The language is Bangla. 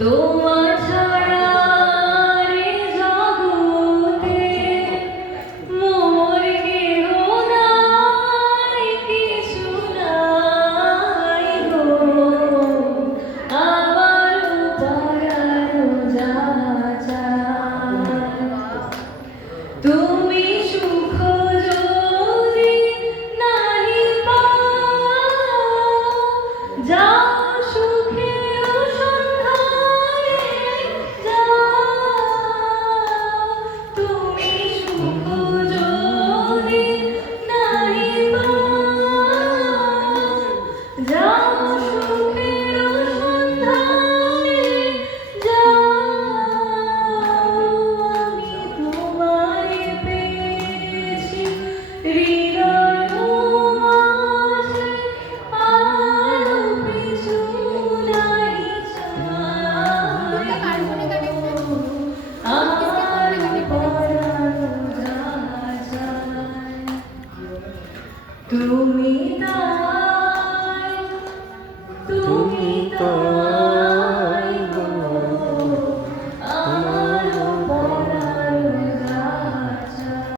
তোমার ছাড়া রে জগতে মোর কেহ নাই, কিছু নাই গো আমার পরানো যা চায়। তুমি সুখ যদি নাহি পাও, যাও সুখের সন্ধানে যাও। তুমি সুখ যদি নাহি পাও, যাও সুখের সন্ধানে যাও। আমি তোমায় পেয়েছি হৃদয় মাঝে, আলো পিছু নাহি চাই আমার পরানো যা চায়। তুমি তাই, তুমি তাই।